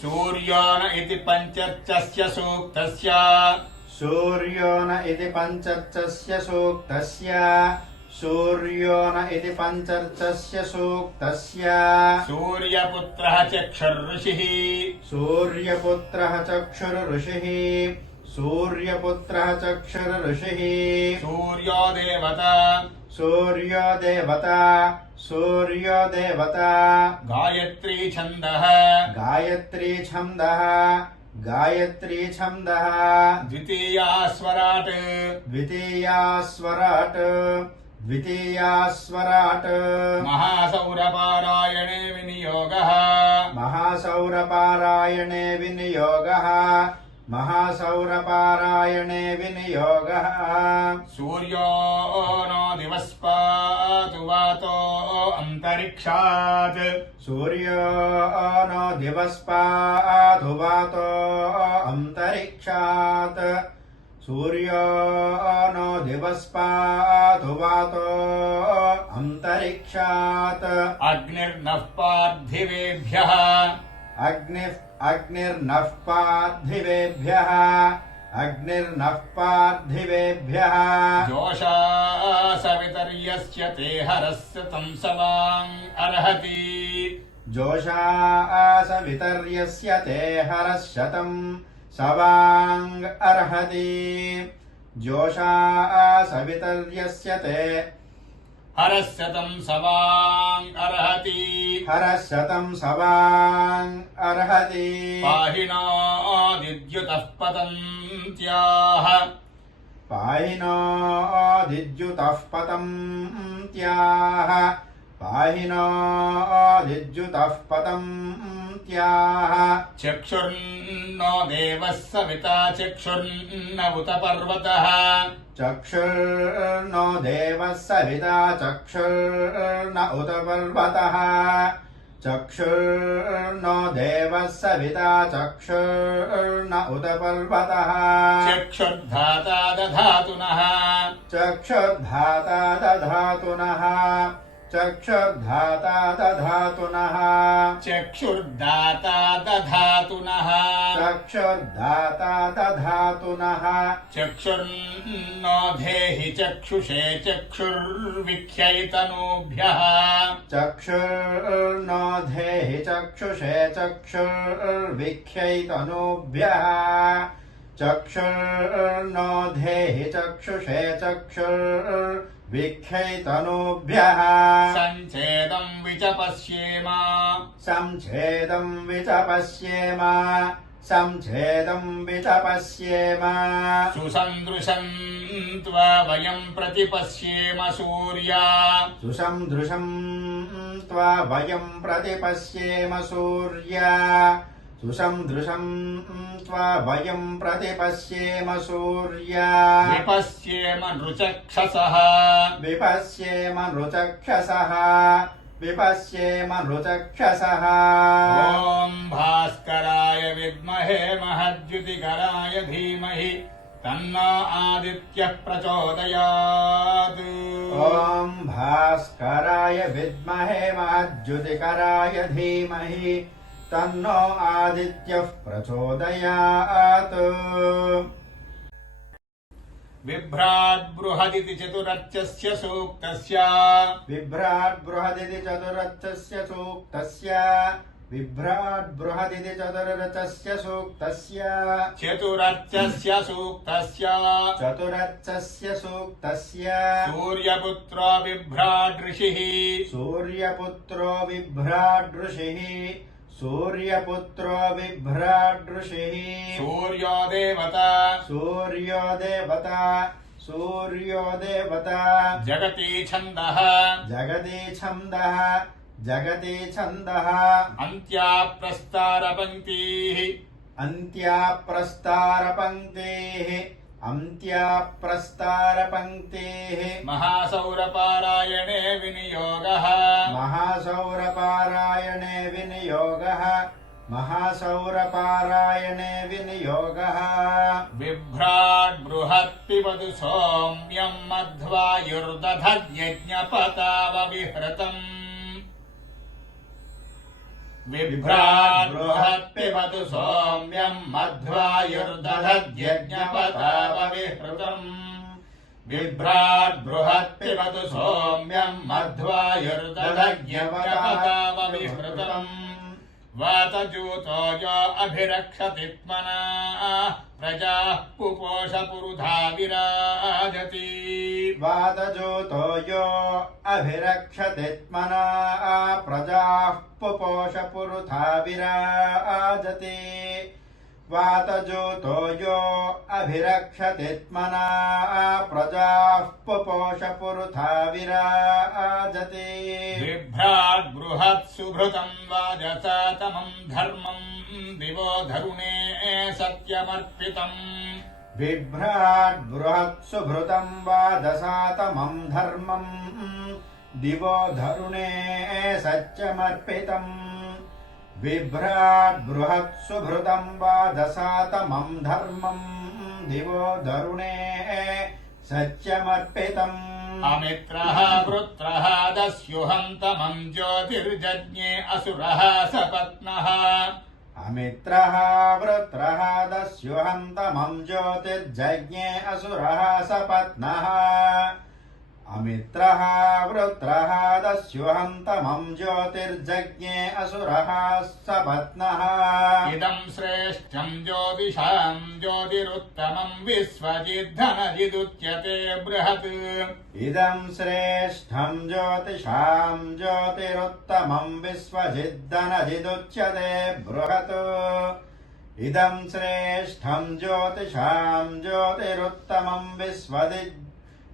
सूर्यो न इति पञ्चर्चस्य सूक्तस्य। सूर्यो न इति पञ्चर्चस्य सूक्तस्य। सूर्यो न इति पञ्चर्चस्य सूक्तस्य। सूर्यपुत्रः चक्षुर्ऋषिः। सूर्यपुत्रः चक्षुर्ऋषिः। सूर्यपुत्रः चक्षुर्ऋषिः। सूर्यो देवता। सूर्यो देवता। सूर्यो देवता गायत्री छन्दः। गायत्री छन्दः। गायत्री छन्दः। द्वितीया स्वराट् द्वितीया स्वराट् द्वितीया स्वराट् महासौरपारायणे विनियोगः। महासौरपारायणे विनियोगः। महासौरपारायणे विनियोगः। सूर्यो नो दिवस्पातु वातो अन्तरिक्षात्। सूर्यो नो दिवस्पाधु वातो अन्तरिक्षात्। सूर्यो नो दिवस्पाधु वातो अन्तरिक्षात्। अग्निर्नः पार्थिवेभ्यः। अग्निः अग्निर्नः पार्थिवेभ्यः अग्निर्नः पार्थिवेभ्यः जोषा सवितर्यस्य ते हरस्य तंसवाम् अर्हति। जोषास वितर्यस्य ते हरः शतम् सवाङ् अर्हति। जोषास वितर्यस्य ते हरस्य तंसवाम् अर्हति। हरः शतम् सवाङ् अर्हति। पाहिनादिद्युतः पतन्त्याः पाहिनोदिद्युतः पतन्त्याः पाहिनोदिद्युतः पतन्त्याः चक्षुर्नो देवः सविता चक्षुर्न उत पर्वतः। चक्षुर्नो देवः सविता चक्षुर्न उत पर्वतः। चक्षुर्नो देवः सविता चक्षुर्न उत पर्वतः। चक्षुर्धाता दधातुनः। चक्षुर्धाता दधातुनः। चक्षुर्धाता दधातुनः। चक्षुर्दाता दधातुनः। चक्षुर्धाता दधातुनः। चक्षुर्नो धेहि चक्षुषे चक्षुर्विख्यैतनूभ्यः। चक्षुर्नो धेहि चक्षुषे चक्षुर्विख्यैतनूभ्यः। चक्षुर्नो धेहि चक्षुषे चक्षुर्विख्यैतनूभ्यः सञ्चेदम् विचपश्येम। संच्छेदम् विचपश्येम। संच्छेदम् विचपश्येम। सुसन्दृशम् त्वा वयम् प्रतिपश्येम सूर्या। सुसन्दृशम् त्वा वयम् प्रतिपश्येम सूर्या। सुसन्दृशम् त्वा वयम् प्रतिपश्येम सूर्या। विपश्येम नृचक्षसः। विपश्येम नृचक्षसः। विपश्येम नृचक्षसः। ॐ भास्कराय विद्महे महद्युतिकराय धीमहि तन्नो आदित्यः प्रचोदयात्। ॐ भास्कराय विद्महे महज्युतिकराय धीमहि तन्नो आदित्यः प्रचोदयात्। बिभ्राट् बृहदिति चतुरर्चस्य सूक्तस्य। बिभ्राट् बृहदिति चतुरर्थस्य सूक्तस्य। बिभ्राट् बृहदिति चतुरर्थस्य सूक्तस्य। चतुरर्चस्य सूक्तस्य। चतुरर्थस्य सूक्तस्य। सूर्यपुत्रो बिभ्राट् ऋषिः। सूर्यपुत्रो बिभ्राट् ऋषिः। सूर्यपुत्रो बिभ्राट् ऋषिः सूर्यो देवता सूर्यो देवता सूर्यो देवता जगति छन्दः। जगति छन्दः जगति छन्दः। अन्त्या प्रस्तारपङ्क्तिः अन्त्या प्रस्तारपङ्क्तेः अन्त्या प्रस्तारपङ्क्तेः महासौरपारायणे विनियोगः। महासौरपारायणे विनियोगः। महासौरपारायणे विनियोगः। बिभ्राट् बृहत् पिबतु सौम्यम् मध्वायुर्दधद्यज्ञपतावविहृतम् बिभ्राट् बृहत्पिबतु सौम्यम् मध्वायुर्दधद्यज्ञपथावविहृतम् बिभ्राट् बृहत्पिबतु सौम्यम् मध्वायुर्दधज्ञपथावविहृतम्। वातजूतो यो अभिरक्षति त्मना। प्रजाः पुपोषपुरुधा विराजति। वादजोतो यो अभिरक्षतित्मना प्रजाः पुपोषपुरुधा विराजति। वातजोतो यो अभिरक्षतित्मना प्रजाः पुपोषपुरुथा विराजति। बिभ्राद्बृहत् सुभृतम् वाजत तमम् धर्मम्। दिवो धरुणे सत्यमर्पितम्। बिभ्राट् बृहत् सुभृतम् वादसातमम् धर्मम्। दिवो धरुणे सत्यमर्पितम्। बिभ्राट् बृहत् सुभृतम् वादसातमम् धर्मम्। दिवो धरुणे सत्यमर्पितम्। अमित्रः वृत्रः दस्युहन्तमम् ज्योतिर्जज्ञे असुरः सपत्नः। अमित्रः वृत्रः दस्युहन्तमम् ज्योतिर्जज्ञे असुरः सपत्नः अमित्रः वृत्रः दस्युहन्तमम् ज्योतिर्जज्ञे असुरः स पत्नः इदम् श्रेष्ठम् ज्योतिषाम् ज्योतिरुत्तमम् विश्वजिद् बृहत्। इदम् श्रेष्ठम् ज्योतिषाम् ज्योतिरुत्तमम् विश्वजिद्धनजिदुच्यते बृहत्। इदम् श्रेष्ठम् ज्योतिषाम् ज्योतिरुत्तमम् विश्वजिद्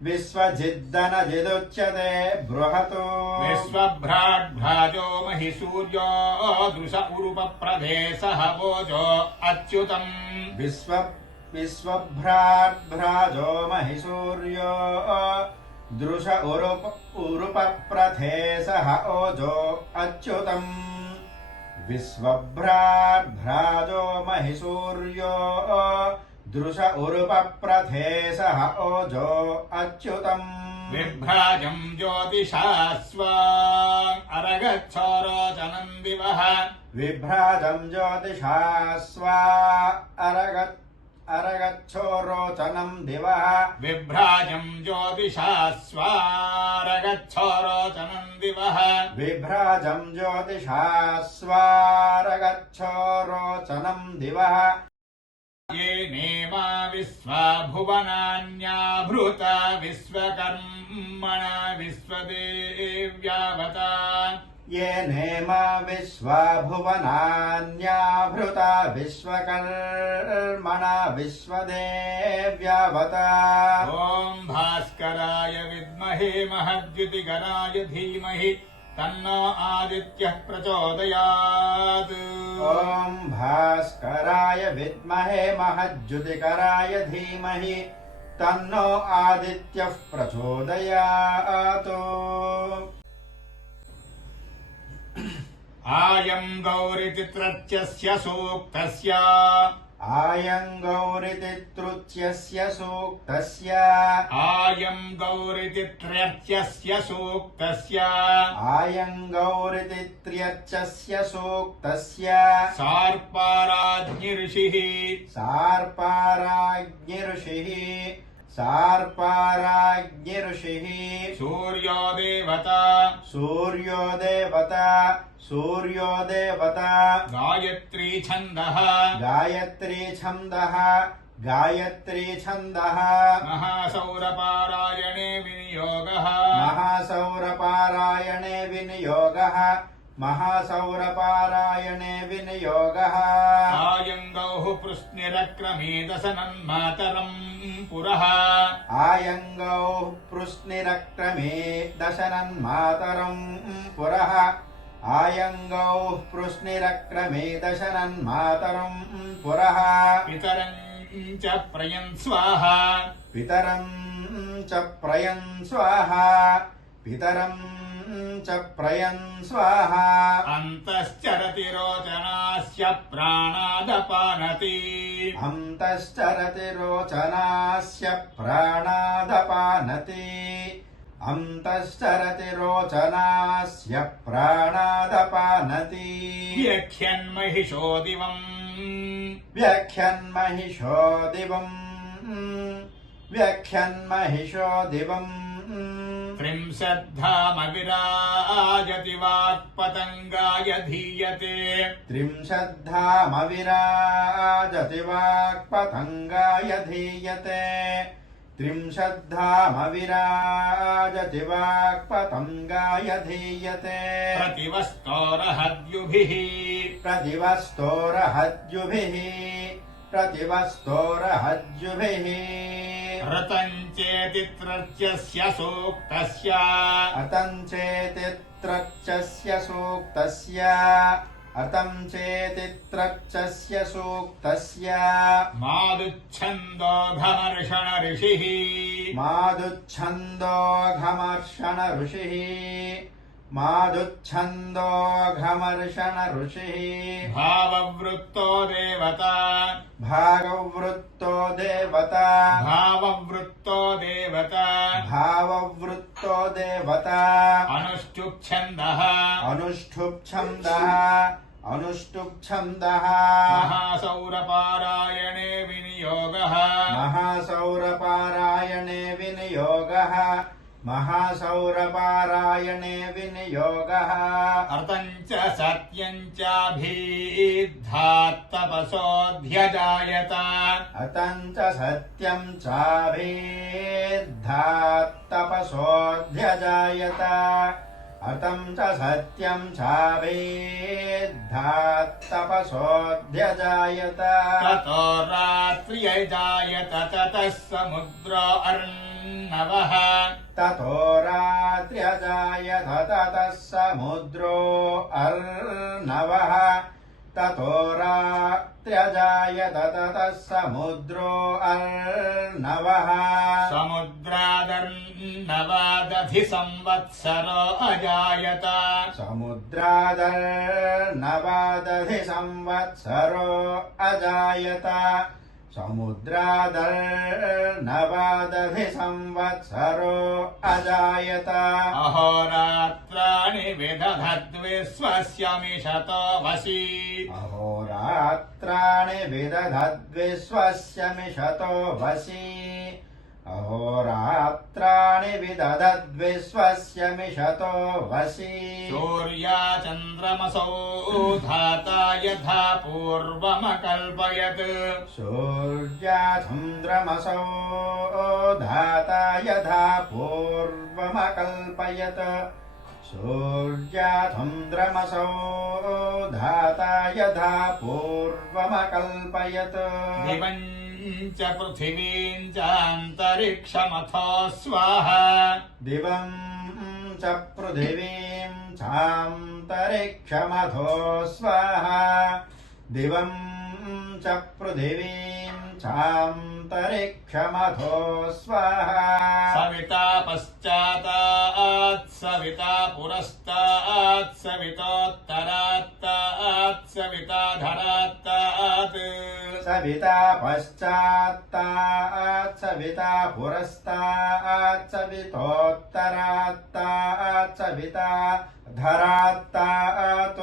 विश्वजिद्दनजिदुच्यते बृहत्। विश्वभ्राड्भ्राजो महि सूर्यो दृश उरुपप्रदेशः वोजो अच्युतम्। विश्व विश्वभ्राड्भ्राजो महिसूर्यो दृश उरुप उरुपप्रथेसः ओजो अच्युतम्। विश्वभ्राड्भ्राजो महिसूर्यो दृश उरुपप्रथेसः ओजो अच्युतम्। बिभ्राजम् ज्योतिषा स्वा अरगच्छोरोचनम् दिवः। विभ्राजम् ज्योतिषा स्वा अरगत् अरगच्छोरोचनम् दिवः। बिभ्राजम् ज्योतिषा स्वारगच्छोरोचनम् दिवः। विभ्राजम् ज्योतिषा स्वारगच्छोरोचनम् दिवः। ये नेमा विश्वा भुवनान्याभृता विश्वकर्मणा विश्वदेव्यावता ये नेमा विश्वा भुवनान्याभृता विश्वकर्मणा विश्वदेव्यावता ॐ भास्कराय विद्महे महद्युतिकराय धीमहि तन्नो आदित्यः प्रचोदयात्। ॐ भास्कराय विद्महे महज्जुतिकराय धीमहि तन्नो आदित्यः प्रचोदयात्। आयम् गौरितित्रत्यस्य सूक्तस्य। आयम् गौरितितृत्यस्य सूक्तस्य। आयम् गौरितित्रत्यस्य सूक्तस्य। आयम् गौरितित्र्यच्चस्य सूक्तस्य। सार्पाराज्ञिऋषिः। सार्पाराज्ञिऋषिः सार्पाराज्ञिऋषिः सूर्यो देवता सूर्यो देवता सूर्यो देवता गायत्री छन्दः। गायत्री छन्दः गायत्री छन्दः। महासौरपारायणे विनियोगः। महासौरपारायणे विनियोगः। महासौरपारायणे विनियोगः आयङ्गौः पृश्निरक्रमे दशनन्मातरम् पुरः आयङ्गौ पृश्निरक्रमे दशनन्मातरम् पुरः आयङ्गौ पृश्निरक्रमे दशनन्मातरम् पुरः पितरम् च प्रयन् स्वाहा पितरम् च प्रयन् स्वाहा पितरम् च प्रयन् स्वाहा। अन्तश्चरति रोचनास्य प्राणादपानति। अन्तश्चरति रोचनास्य प्राणादपानति। अन्तश्चरति रोचनास्य प्राणादपानति। व्यख्यन्महिषो दिवम्। व्यख्यन्महिषो दिवम्। व्यख्यन्महिषो दिवम् त्रिंशद्धामविराजति वाक्पतङ्गाय धीयते। त्रिंशद्धामविराजति वाक्पतङ्गाय धीयते। त्रिंशद्धामविराजति वाक्पतङ्गाय धीयते। प्रतिवस्तोरहद्युभिः। प्रतिवस्तोरहद्युभिः। चेति त्रच्यस्य सूक्तस्य। अतम् चेतित्रच्चस्य सूक्तस्य। अतम् चेतित्रच्चस्य सूक्तस्य। मादुच्छन्दो घमर्षण ऋषिः। मादुच्छन्दोघमर्षण ऋषिः। मादुच्छन्दोघमर्षण ऋषिः भाववृत्तो देवता। भागवृत्तो देवता। भाववृत्तो देवता। भाववृत्तो देवता। अनुष्ठुप्छन्दः अनुष्ठुप्छन्दः अनुष्ठुप्छन्दः महासौरपारायणे विनियोगः। महासौरपारायणे विनियोगः। महासौरपारायणे विनियोगः अर्थम् च सत्यम् चाभिद्धात्तपसोऽध्यजायत अतम् च सत्यम् चाभिद्धात्तपसोऽध्यजायत अतम् च सत्यम् चाभिद्धात्तपसोऽध्यजायत ततो रात्र्यजायत ततः समुद्र अर्णवः ततो रात्र्यजायत ततः समुद्रो अर्णवः। ततो रात्र्यजायत ततः समुद्रो अर्णवः। समुद्रादर्णवादधि संवत्सरो अजायत। समुद्रादर्नवादधि संवत्सरो अजायत समुद्रादर्नवादधि संवत्सरो अजायत। अहोरात्राणि विदधद्विश्वस्यमिषतो वशी अहोरात्राणि विदधद्विश्वस्य मिषतो वशी अहोरात्राणि विदधद्विश्वस्य मिषतो वशी। सूर्या चन्द्रमसौ धाता यथा पूर्वमकल्पयत्। सूर्या चन्द्रमसो धाता यथा पूर्वमकल्पयत्। सूर्या चन्द्रमसो धाता यथा पूर्वमकल्पयत्। च पृथिवीम् चान्तरिक्षमथो स्वाहा दिवम् च पृथिवीम् चान्तरिक्षमथो स्वाहा दिवम् च पृथिवीम् चान्तरिक्षमथो स्वाहा सविता पश्चातात् सविता पुरस्तात् सवितोत्तरात्तात् सविता धरात्तात् सविता पश्चात्तात् सविता पुरस्तात् सवितोत्तरात्तात् सविता धरात्तात्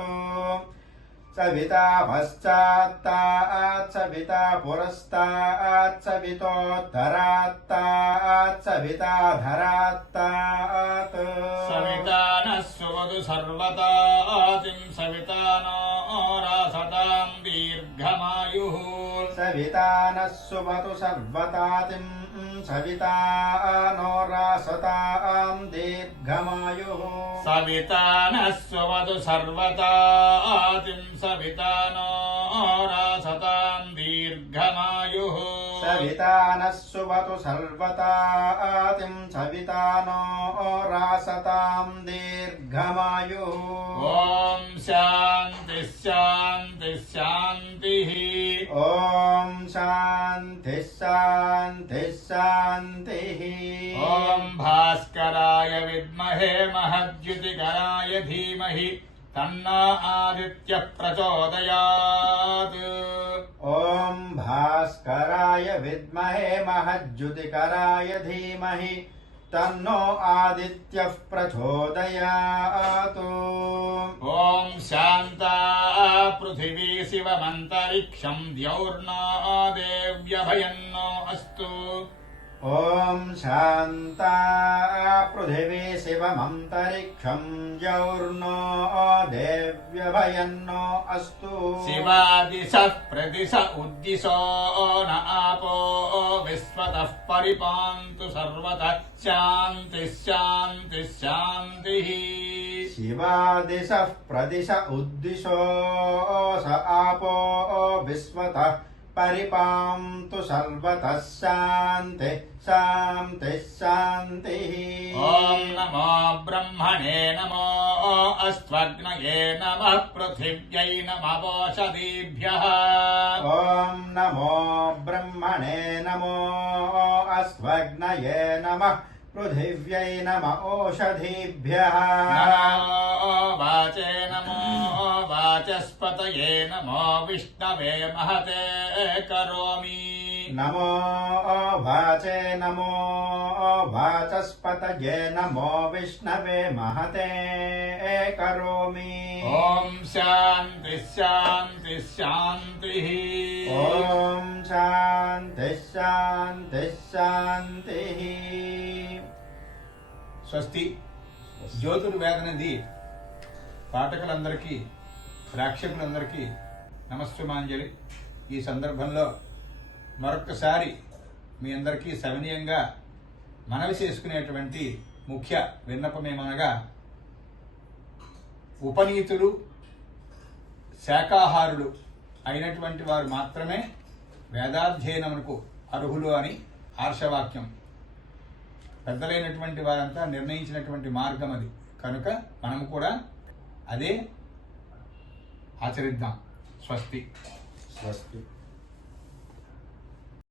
सविता पश्चात्तात् सविता पुरस्तात् सवितोत्तरात्तात् सविता धरात्तात् सविता नः सुवधु सर्वतातिम् सविता नो सविता नः सुमतु सर्वतातिम् सविता नो रासताम् दीर्घमायुः सविता नः सुवधु सर्वतातिम् सविता नो रासताम् दीर्घमायुः सविता नः सुवतु सर्वतातिम् सविता नो रासताम् दीर्घमायुः ॐ शान्तिः शान्तिः शान्तिः। ॐ शान्तिः शान्तिः शान्तिः। ॐ भास्कराय विद्महे महद्युतिकराय धीमहि तन्ना आदित्यः प्रचोदयात्। ॐ भास्कराय विद्महे महज्युतिकराय धीमहि तन्नो आदित्यः प्रचोदयात्। पृथिवी शिवमन्तरिक्षम् द्यौर्ना देव्यभयन् ॐ शान्ता पृथिवी शिवमन्तरिक्षं जौर्नो देव्यभयन्नो अस्तु। शिवादिशः प्रदिश उद्दिशो न आपो विश्वतः परिपान्तु सर्वतः शान्तिः शान्तिः शान्तिः। शिवादिशः प्रदिश उद्दिशो स आपो विश्वतः परिपान्तु सर्वतः शान्तिः शान्तिः शान्तिः। ॐ नमो ब्रह्मणे नमो अस्त्वग्नये नमः पृथिव्यै नमवोषधीभ्यः। ॐ नमो ब्रह्मणे नमो अस्त्वग्नये नमः पृथिव्यै नम ओषधीभ्यः नमो वाचे नमो वाचस्पतये नमो विष्णवे महते करोमि। नमो वाचे नमो वाचस्पतये नमो विष्णवे महते करोमि। ॐ शान्तिः शान्तिः शान्तिः। ॐ शान्तिः शान्तिः शान्तिः స్వస్తి. జ్యోతిర్వేదనది పాఠకులందరికీ ప్రేక్షకులందరికీ నమస్సుమాంజలి ఈ సందర్భంలో మరొక్కసారి మీ అందరికీ సవినీయంగా మనవి చేసుకునేటువంటి ముఖ్య విన్నపమేమనగా ఉపనీతులు శాకాహారులు అయినటువంటి వారు మాత్రమే వేదాధ్యయనమునకు అర్హులు అని ఆర్షవాక్యం. పెద్దలైనటువంటి వారంతా నిర్ణయించినటువంటి మార్గం అది. కనుక మనం కూడా అదే ఆచరిద్దాం. స్వస్తి. స్వస్తి.